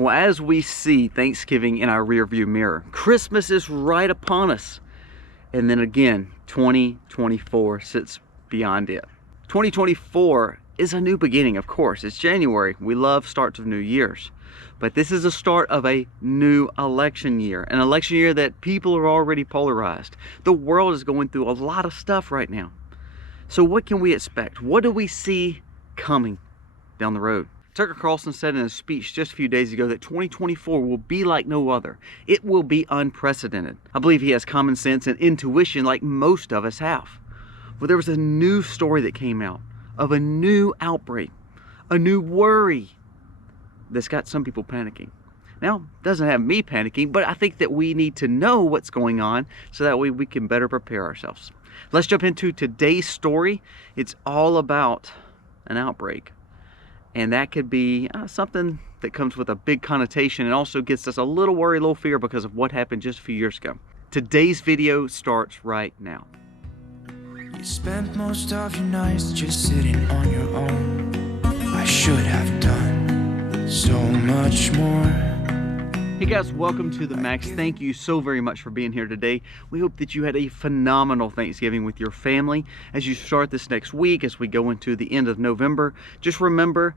Well, as we see Thanksgiving in our rearview mirror, Christmas is right upon us. And then again, 2024 sits beyond it. 2024 is a new beginning, of course. It's January. We love starts of new years. But this is the start of a new election year. An election year that people are already polarized. The world is going through a lot of stuff right now. So what can we expect? What do we see coming down the road? Tucker Carlson said in a speech just a few days ago that 2024 will be like no other. It will be unprecedented. I believe he has common sense and intuition like most of us have. Well, there was a new story that came out of a new outbreak, a new worry that's got some people panicking. Now, it doesn't have me panicking, but I think that we need to know what's going on so that way we can better prepare ourselves. Let's jump into today's story. It's all about an outbreak. And that could be something that comes with a big connotation and also gets us a little worry, a little fear because of what happened just a few years ago. Today's video starts right now. You spent most of your nights just sitting on your own. I should have done so much more. Hey guys, welcome to the Max. Thank you so very much for being here today. We hope that you had a phenomenal Thanksgiving with your family. As you start this next week, as we go into the end of November, just remember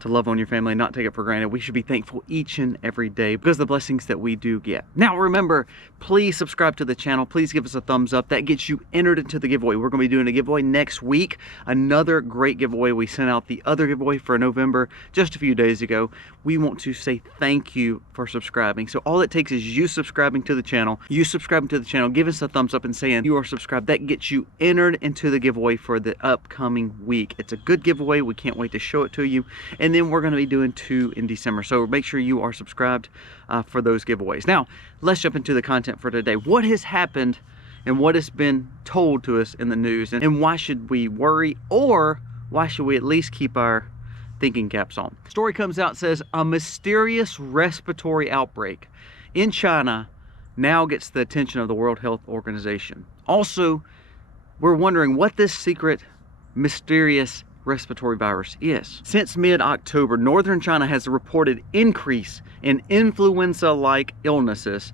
to love on your family and not take it for granted. We should be thankful each and every day because of the blessings that we do get. Now remember, please subscribe to the channel. Please give us a thumbs up. That gets you entered into the giveaway. We're going to be doing a giveaway next week. Another great giveaway. We sent out the other giveaway for November just a few days ago. We want to say thank you for subscribing. So all it takes is you subscribing to the channel, give us a thumbs up and saying you are subscribed. That gets you entered into the giveaway for the upcoming week. It's a good giveaway. We can't wait to show it to you. And then we're going to be doing 2 in December. So make sure you are subscribed for those giveaways. Now, let's jump into the content for today. What has happened and what has been told to us in the news, and why should we worry, or why should we at least keep our thinking caps on? Story comes out, says a mysterious respiratory outbreak in China now gets the attention of the World Health Organization. Also, we're wondering what this secret mysterious respiratory virus is. Since mid-October, northern China has a reported increase in influenza-like illnesses,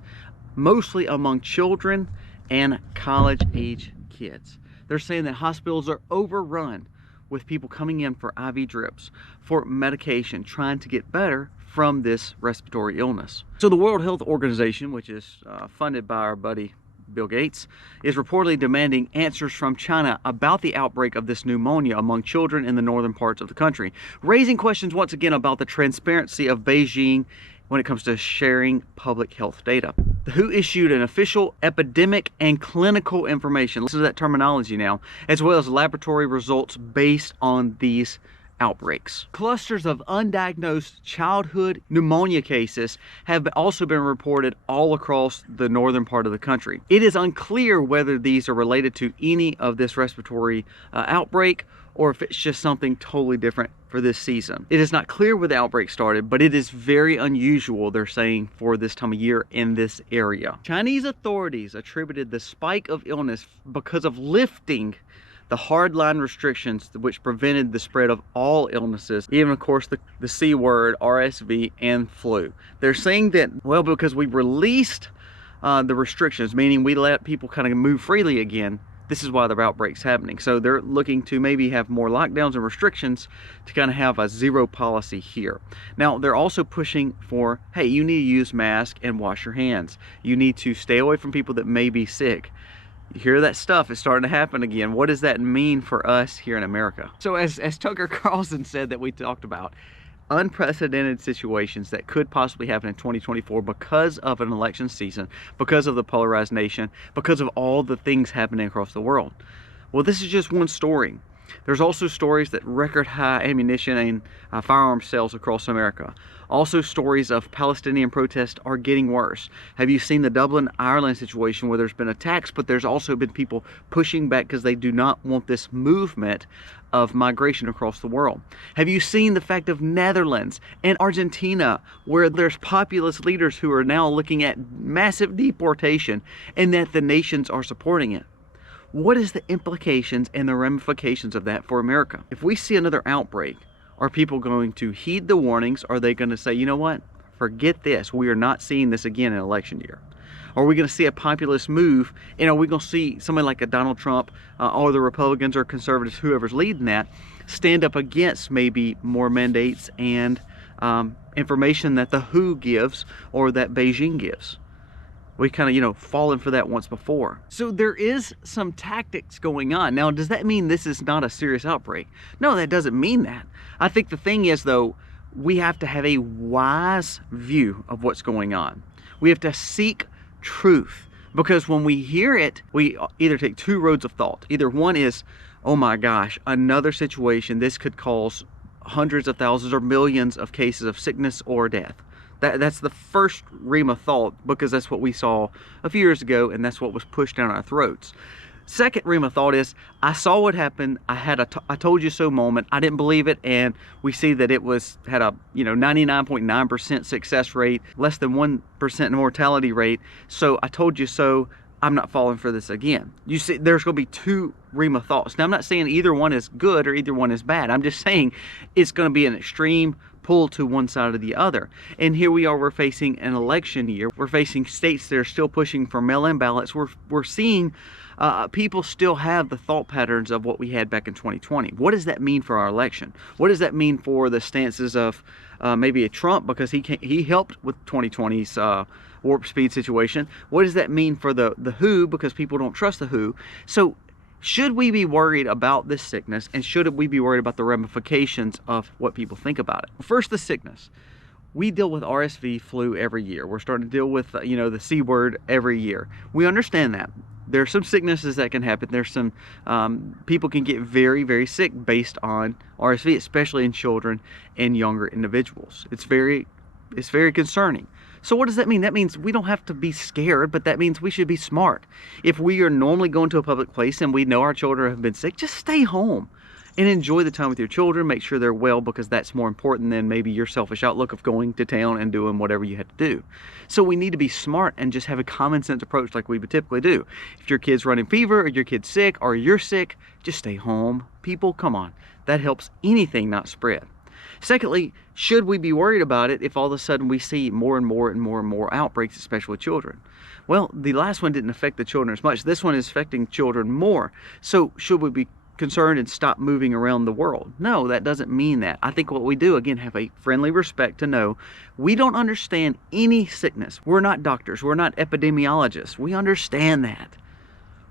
mostly among children and college-age kids. They're saying that hospitals are overrun with people coming in for IV drips, for medication, trying to get better from this respiratory illness. So the World Health Organization, which is funded by our buddy Bill Gates, is reportedly demanding answers from China about the outbreak of this pneumonia among children in the northern parts of the country, raising questions once again about the transparency of Beijing when it comes to sharing public health data. The WHO issued an official epidemic and clinical information, listen to that terminology now, as well as laboratory results based on these outbreaks. Clusters of undiagnosed childhood pneumonia cases have also been reported all across the northern part of the country. It is unclear whether these are related to any of this respiratory outbreak or if it's just something totally different for this season. It is not clear where the outbreak started, but it is very unusual, they're saying, for this time of year in this area. Chinese authorities attributed the spike of illness because of lifting the hardline restrictions which prevented the spread of all illnesses, even of course the C word, RSV and flu. They're saying that, well, because we released the restrictions, meaning we let people kind of move freely again, this is why the outbreak's happening. So they're looking to maybe have more lockdowns and restrictions to kind of have a zero policy here. Now, they're also pushing for, hey, you need to use masks and wash your hands. You need to stay away from people that may be sick. You hear that stuff is starting to happen again. What does that mean for us here in America? So as Tucker Carlson said that we talked about, unprecedented situations that could possibly happen in 2024 because of an election season, because of the polarized nation, because of all the things happening across the world. Well, this is just one story. There's also stories that record high ammunition and firearm sales across America. Also stories of Palestinian protests are getting worse. Have you seen the Dublin, Ireland situation where there's been attacks, but there's also been people pushing back because they do not want this movement of migration across the world? Have you seen the fact of Netherlands and Argentina, where there's populist leaders who are now looking at massive deportation and that the nations are supporting it? What is the implications and the ramifications of that for America? If we see another outbreak, are people going to heed the warnings? Are they going to say, you know what, forget this, we are not seeing this again in election year. Are we going to see a populist move, and are we going to see somebody like a Donald Trump or the Republicans or conservatives, whoever's leading that, stand up against maybe more mandates and information that the WHO gives or that Beijing gives? We kind of, fallen for that once before. So there is some tactics going on. Now, does that mean this is not a serious outbreak? No, that doesn't mean that. I think the thing is, though, we have to have a wise view of what's going on. We have to seek truth, because when we hear it, we either take two roads of thought. Either one is, oh my gosh, another situation, this could cause hundreds of thousands or millions of cases of sickness or death. That's the first ream of thought, because that's what we saw a few years ago, and that's what was pushed down our throats. Second ream of thought is, I saw what happened, I had a I told you so moment, I didn't believe it, and we see that it had a 99.9% success rate, less than 1% mortality rate, so I told you so, I'm not falling for this again. You see, there's going to be two ream of thoughts. Now, I'm not saying either one is good or either one is bad. I'm just saying it's going to be an extreme pull to one side or the other. And here we are, we're facing an election year. We're facing states that are still pushing for mail-in ballots. We're seeing people still have the thought patterns of what we had back in 2020. What does that mean for our election? What does that mean for the stances of maybe a Trump, because he helped with 2020's warp speed situation? What does that mean for the WHO, because people don't trust the WHO? So should we be worried about this sickness, and should we be worried about the ramifications of what people think about it? First, the sickness. We deal with RSV, flu every year. We're starting to deal with, the C word every year. We understand that. There are some sicknesses that can happen. There's some, people can get very, very sick based on RSV, especially in children and younger individuals. It's very concerning. So what does that mean? That means we don't have to be scared, but that means we should be smart. If we are normally going to a public place and we know our children have been sick, just stay home and enjoy the time with your children. Make sure they're well, because that's more important than maybe your selfish outlook of going to town and doing whatever you had to do. So we need to be smart and just have a common sense approach like we would typically do. If your kid's running fever, or your kid's sick, or you're sick, just stay home. People, come on. That helps anything not spread. Secondly, should we be worried about it if all of a sudden we see more and more and more and more outbreaks, especially with children? Well, the last one didn't affect the children as much. This one is affecting children more. So should we be concerned and stop moving around the world? No, that doesn't mean that. I think what we do, again, have a friendly respect to know we don't understand any sickness. We're not doctors. We're not epidemiologists. We understand that.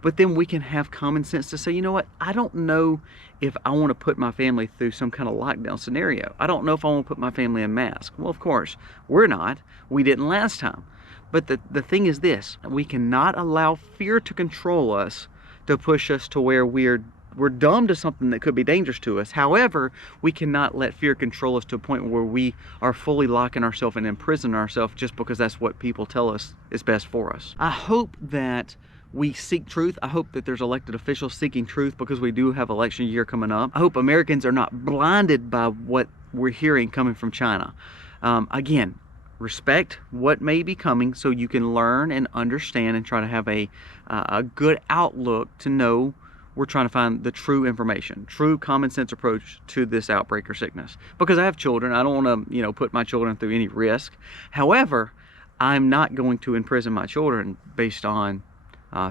But then we can have common sense to say, you know what, I don't know if I want to put my family through some kind of lockdown scenario. I don't know if I want to put my family in mask. Well, of course, we're not. We didn't last time. But the thing is this, we cannot allow fear to control us, to push us to where we're dumb to something that could be dangerous to us. However, we cannot let fear control us to a point where we are fully locking ourselves and imprisoning ourselves just because that's what people tell us is best for us. I hope that we seek truth. I hope that there's elected officials seeking truth, because we do have election year coming up. I hope Americans are not blinded by what we're hearing coming from China. Again, respect what may be coming so you can learn and understand and try to have a good outlook to know we're trying to find the true information, true common sense approach to this outbreak or sickness. Because I have children, I don't want to, put my children through any risk. However, I'm not going to imprison my children based on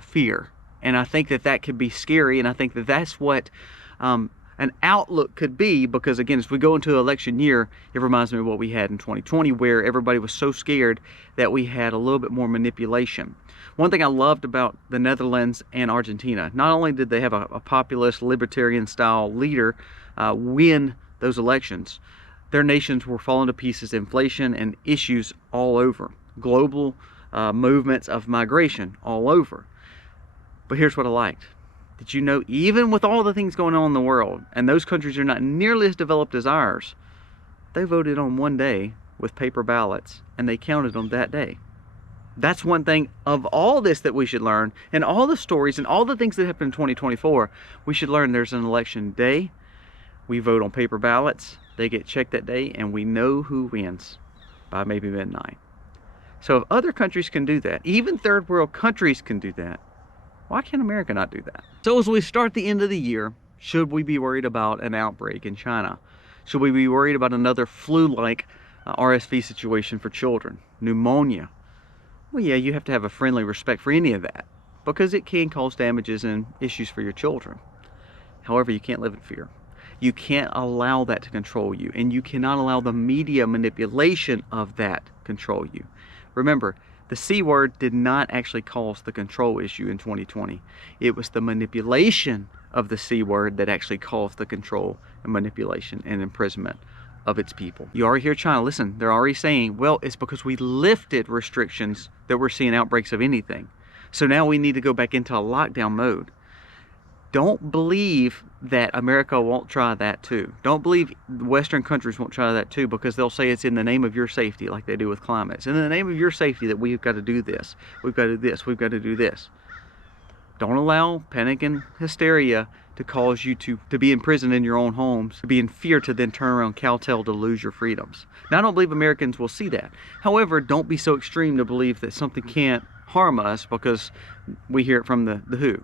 fear. And I think that could be scary, and I think that that's what an outlook could be, because again, as we go into election year, it reminds me of what we had in 2020, where everybody was so scared that we had a little bit more manipulation. One thing I loved about the Netherlands and Argentina, not only did they have a populist libertarian style leader win those elections, their nations were falling to pieces, inflation and issues all over, global movements of migration all over. But here's what I liked. Did you know, even with all the things going on in the world, and those countries are not nearly as developed as ours, they voted on one day with paper ballots, and they counted them that day. That's one thing of all this that we should learn, and all the stories and all the things that happen in 2024, we should learn there's an election day. We vote on paper ballots, they get checked that day, and we know who wins by maybe midnight. So if other countries can do that, even third world countries can do that, why can't America not do that? So as we start the end of the year, should we be worried about an outbreak in China? Should we be worried about another flu-like RSV situation for children, pneumonia. Well, yeah, you have to have a friendly respect for any of that because it can cause damages and issues for your children. However, you can't live in fear. You can't allow that to control you, and you cannot allow the media manipulation of that control you. Remember, the C word did not actually cause the control issue in 2020. It was the manipulation of the C word that actually caused the control and manipulation and imprisonment of its people. You already hear China, listen, they're already saying, well, it's because we lifted restrictions that we're seeing outbreaks of anything. So now we need to go back into a lockdown mode. Don't believe that America won't try that too. Don't believe Western countries won't try that too, because they'll say it's in the name of your safety, like they do with climate. It's in the name of your safety that we've got to do this. We've got to do this. We've got to do this. Don't allow panic and hysteria to cause you to be in prison in your own homes, to be in fear to then turn around kowtow to lose your freedoms. Now, I don't believe Americans will see that. However, don't be so extreme to believe that something can't harm us because we hear it from the WHO.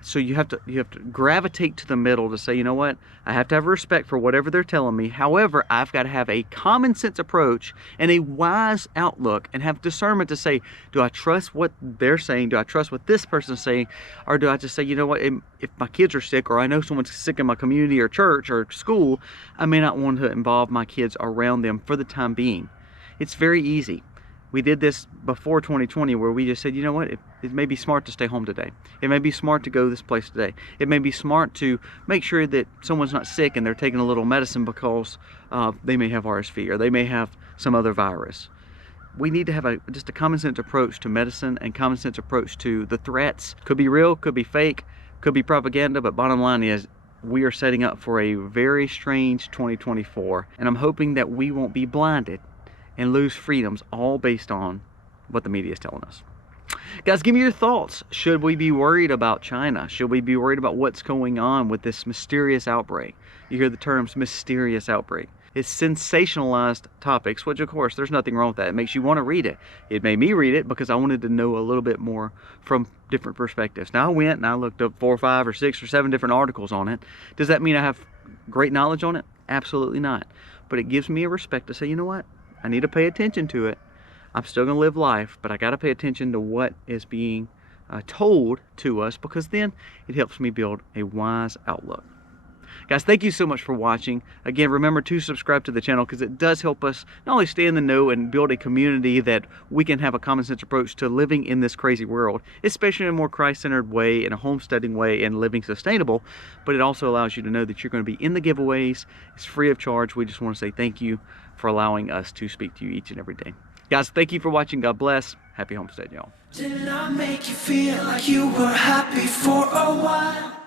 So you have to gravitate to the middle to say, you know what, I have to have respect for whatever they're telling me. However, I've got to have a common sense approach and a wise outlook and have discernment to say, do I trust what they're saying? Do I trust what this person's saying? Or do I just say, you know what, if my kids are sick, or I know someone's sick in my community or church or school, I may not want to involve my kids around them for the time being. It's very easy. We did this before 2020 where we just said, you know what, it may be smart to stay home today. It may be smart to go this place today. It may be smart to make sure that someone's not sick and they're taking a little medicine because they may have RSV or they may have some other virus. We need to have just a common sense approach to medicine and common sense approach to the threats. Could be real, could be fake, could be propaganda, but bottom line is we are setting up for a very strange 2024, and I'm hoping that we won't be blinded and lose freedoms all based on what the media is telling us. Guys, give me your thoughts. Should we be worried about China? Should we be worried about what's going on with this mysterious outbreak? You hear the terms mysterious outbreak. It's sensationalized topics, which of course there's nothing wrong with that. It makes you want to read it. It made me read it because I wanted to know a little bit more from different perspectives. Now I went and I looked up 4 or 5 or 6 or 7 different articles on it. Does that mean I have great knowledge on it? Absolutely not. But it gives me a respect to say, you know what? I need to pay attention to it. I'm still going to live life, but I got to pay attention to what is being told to us, because then it helps me build a wise outlook. Guys, thank you so much for watching. Again, remember to subscribe to the channel because it does help us not only stay in the know and build a community that we can have a common sense approach to living in this crazy world, especially in a more Christ-centered way, in a homesteading way, and living sustainable, but it also allows you to know that you're going to be in the giveaways. It's free of charge. We just want to say thank you for allowing us to speak to you each and every day. Guys, thank you for watching. God bless. Happy homestead, y'all. Didn't I make you feel like you were happy for a while?